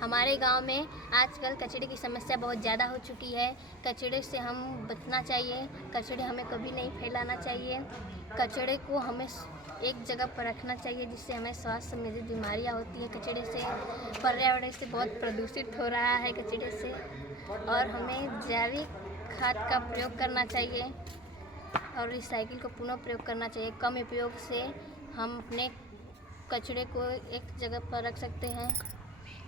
हमारे गांव में आजकल कचरे की समस्या बहुत ज़्यादा हो चुकी है। कचरे से हम बचना चाहिए। कचरे हमें कभी नहीं फैलाना चाहिए। कचरे को हमें एक जगह पर रखना चाहिए, जिससे हमें स्वास्थ्य संबंधित बीमारियां होती हैं। कचरे से पर्यावरण से बहुत प्रदूषित हो रहा है कचरे से। और हमें जैविक खाद का प्रयोग करना चाहिए और रिसाइकिल को पुनः प्रयोग करना चाहिए। कम उपयोग से हम अपने कचरे को एक जगह पर रख सकते हैं।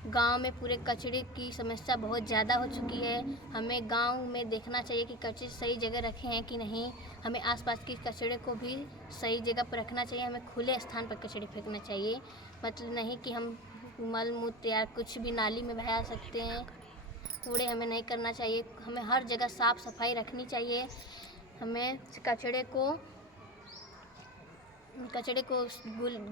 गांव में पूरे कचरे की समस्या बहुत ज़्यादा हो चुकी है। हमें गांव में देखना चाहिए कि कचरे सही जगह रखे हैं कि नहीं। हमें आसपास के कचरे को भी सही जगह पर रखना चाहिए। हमें खुले स्थान पर कचरे फेंकना चाहिए, मतलब नहीं कि हम मल मूत्र या कुछ भी नाली में बहा सकते हैं। कूड़े हमें नहीं करना चाहिए। हमें हर जगह साफ़ सफाई रखनी चाहिए। हमें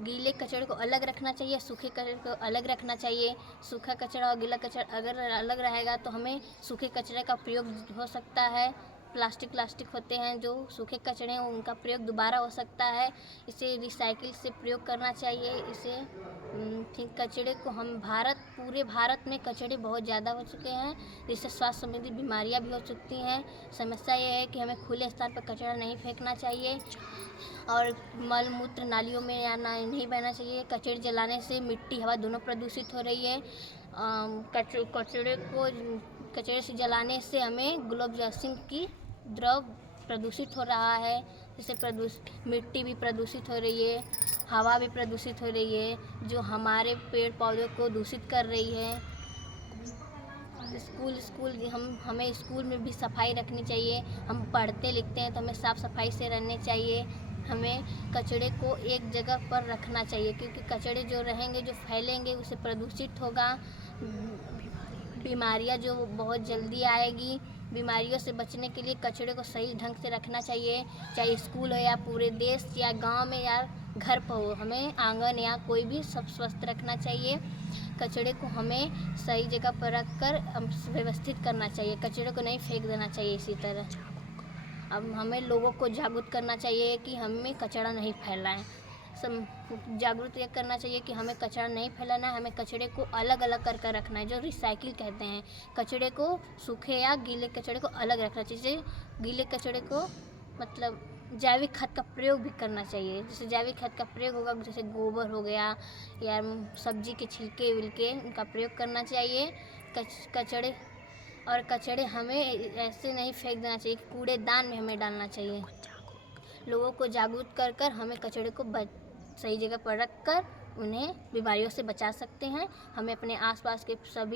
गीले कचरे को अलग रखना चाहिए, सूखे कचरे को अलग रखना चाहिए। सूखा कचरा और गीला कचरा अगर अलग रहेगा तो हमें सूखे कचरे का प्रयोग हो सकता है। प्लास्टिक होते हैं जो सूखे कचरे हैं, उनका प्रयोग दोबारा हो सकता है। इसे रिसाइकिल से प्रयोग करना चाहिए। इसे ठीक कचरे को हम पूरे भारत में कचरे बहुत ज़्यादा हो चुके हैं, जिससे स्वास्थ्य संबंधी बीमारियां भी हो सकती हैं। समस्या ये है कि हमें खुले स्थान पर कचरा नहीं फेंकना चाहिए और मल मूत्र नालियों में या नहीं बहना चाहिए। कचरे जलाने से मिट्टी हवा दोनों प्रदूषित हो रही है। कचरे से जलाने से हमें ग्लोबोसिल की द्रव प्रदूषित हो रहा है, जिससे मिट्टी भी प्रदूषित हो रही है, हवा भी प्रदूषित हो रही है, जो हमारे पेड़ पौधों को दूषित कर रही है। हमें स्कूल में भी सफाई रखनी चाहिए। हम पढ़ते लिखते हैं तो हमें साफ़ सफाई से रहने चाहिए। हमें कचरे को एक जगह पर रखना चाहिए, क्योंकि कचरे जो रहेंगे, जो फैलेंगे, उससे प्रदूषित होगा। बीमारियां जो बहुत जल्दी आएगी। बीमारियों से बचने के लिए कचरे को सही ढंग से रखना चाहिए, चाहे स्कूल हो या पूरे देश या गांव में या घर पर हो। हमें आंगन या कोई भी सब स्वस्थ रखना चाहिए। कचरे को हमें सही जगह पर रख कर व्यवस्थित करना चाहिए। कचरे को नहीं फेंक देना चाहिए इसी तरह। अब हमें लोगों को जागरूक करना चाहिए कि हमें कचरा नहीं फैलाएं। जागरूक ये करना चाहिए कि हमें कचरा नहीं फैलाना है। हमें कचरे को अलग अलग करके रखना है, जो रिसाइकिल कहते हैं। कचरे को सूखे या गीले कचरे को अलग रखना चाहिए। गीले कचरे को मतलब जैविक खाद का प्रयोग भी करना चाहिए। जैसे जैविक खाद का प्रयोग होगा, जैसे गोबर हो गया या सब्जी के छिलके विलके, उनका प्रयोग करना चाहिए। कचरे हमें ऐसे नहीं फेंक देना चाहिए, कूड़ेदान में हमें डालना चाहिए। लोगों को जागरूक कर हमें कचरे को सही जगह पर रख कर उन्हें बीमारियों से बचा सकते हैं। हमें अपने आसपास के सभी